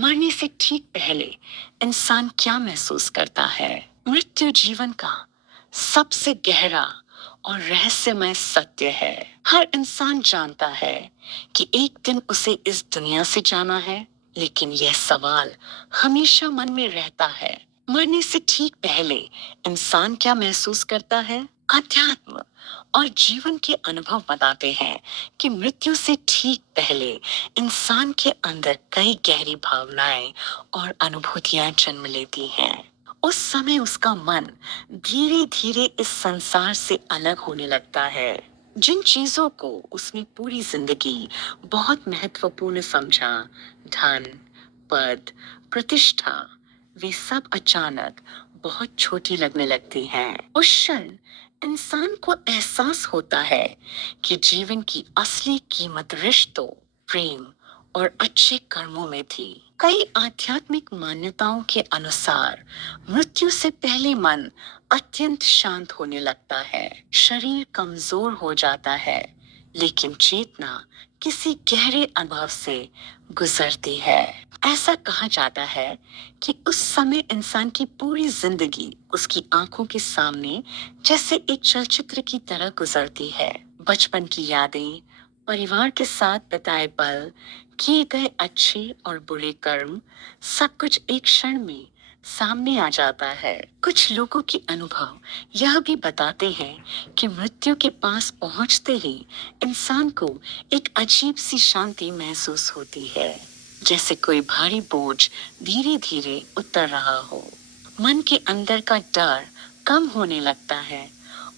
मरने से ठीक पहले इंसान क्या महसूस करता है? मृत्यु जीवन का सबसे गहरा और रहस्यमय सत्य है। हर इंसान जानता है कि एक दिन उसे इस दुनिया से जाना है, लेकिन यह सवाल हमेशा मन में रहता है, मरने से ठीक पहले इंसान क्या महसूस करता है? अध्यात्म और जीवन के अनुभव बताते हैं कि मृत्यु से ठीक पहले इंसान के अंदर कई गहरी भावनाएं और अनुभूतियां जन्म लेती हैं। उस समय उसका मन धीरे धीरे इस संसार से अलग होने लगता है। जिन चीजों को उसने पूरी जिंदगी बहुत महत्वपूर्ण समझा, धन, पद, प्रतिष्ठा, वे सब अचानक बहुत छोटी लगने लगती हैं। उस क्षण इंसान को एहसास होता है कि जीवन की असली कीमत रिश्तों, प्रेम और अच्छे कर्मों में थी। कई आध्यात्मिक मान्यताओं के अनुसार मृत्यु से पहले मन अत्यंत शांत होने लगता है, शरीर कमजोर हो जाता है, लेकिन चेतना किसी गहरे अनुभव से गुजरती है। ऐसा कहा जाता है कि उस समय इंसान की पूरी जिंदगी उसकी आंखों के सामने जैसे एक चलचित्र की तरह गुजरती है। बचपन की यादें, परिवार के साथ बिताए पल, किए गए अच्छे और बुरे कर्म, सब कुछ एक क्षण में सामने आ जाता है। कुछ लोगों के अनुभव यह भी बताते हैं कि मृत्यु के पास पहुंचते ही इंसान को एक अजीब सी शांति महसूस होती है, जैसे कोई भारी बोझ धीरे धीरे उतर रहा हो। मन के अंदर का डर कम होने लगता है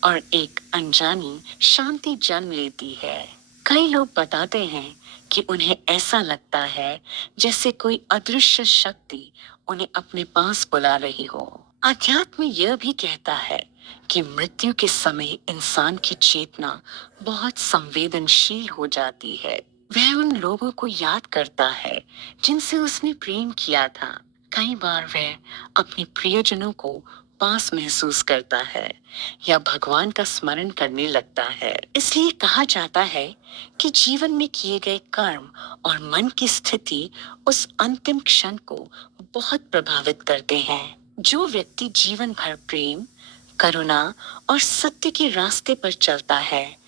और एक अनजानी शांति जन्म लेती है। कई लोग बताते हैं कि उन्हें ऐसा लगता है जैसे कोई अदृश्य शक्ति उन्हें अपने पास बुला रही हो। अध्यात्म यह भी कहता है कि मृत्यु के समय इंसान की चेतना बहुत संवेदनशील हो जाती है। वह उन लोगों को याद करता है जिनसे उसने प्रेम किया था। कई बार वह अपने प्रियजनों को पास महसूस करता है या भगवान का स्मरण करने लगता है। इसलिए कहा जाता है कि जीवन में किए गए कर्म और मन की स्थिति उस अंतिम क्षण को बहुत प्रभावित करते हैं। जो व्यक्ति जीवन भर प्रेम, करुणा और सत्य के रास्ते पर चलता है,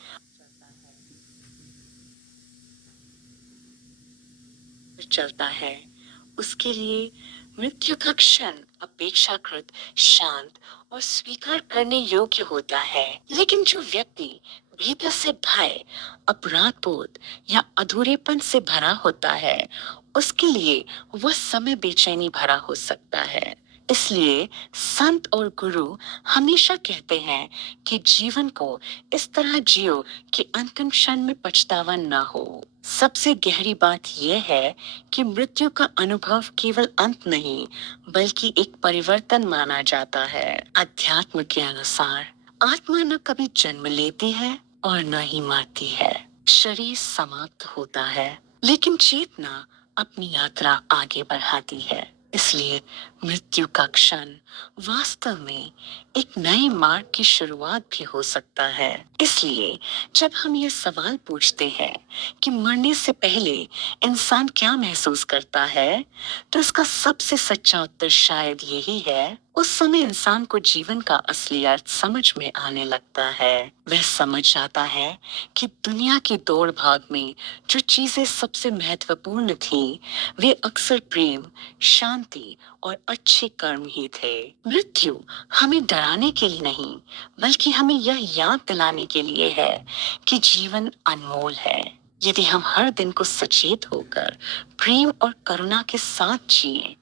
उसके लिए मृत्यु का क्षण अपेक्षाकृत शांत और स्वीकार करने योग्य होता है। लेकिन जो व्यक्ति भीतर से भय, अपराध बोध या अधूरेपन से भरा होता है, उसके लिए वह समय बेचैनी भरा हो सकता है। इसलिए संत और गुरु हमेशा कहते हैं कि जीवन को इस तरह जियो कि अंतिम क्षण में पछतावा न हो। सबसे गहरी बात यह है कि मृत्यु का अनुभव केवल अंत नहीं, बल्कि एक परिवर्तन माना जाता है। अध्यात्म के अनुसार आत्मा न कभी जन्म लेती है और न ही मरती है। शरीर समाप्त होता है, लेकिन चेतना अपनी यात्रा आगे बढ़ाती है। इसलिए मृत्यु का क्षण वास्तव में एक नए मार्ग की शुरुआत भी हो सकता है। इसलिए जब हम ये सवाल पूछते हैं कि मरने से पहले इंसान क्या महसूस करता है, तो इसका सबसे सच्चा उत्तर शायद यही है, उस समय इंसान को जीवन का असली अर्थ समझ में आने लगता है। वह समझ जाता है कि दुनिया की दौड़ भाग में जो चीजें सबसे महत्वपूर्ण थीं, वे अक्सर प्रेम, शांति और अच्छे कर्म ही थे। मृत्यु हमें डराने के लिए नहीं, बल्कि हमें यह याद दिलाने के लिए है कि जीवन अनमोल है। यदि हम हर दिन को सचेत होकर प्रेम और करुणा के साथ जिए,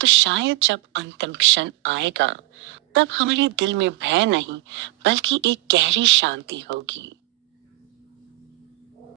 तो शायद जब अंतिम क्षण आएगा, तब हमारे दिल में भय नहीं, बल्कि एक गहरी शांति होगी।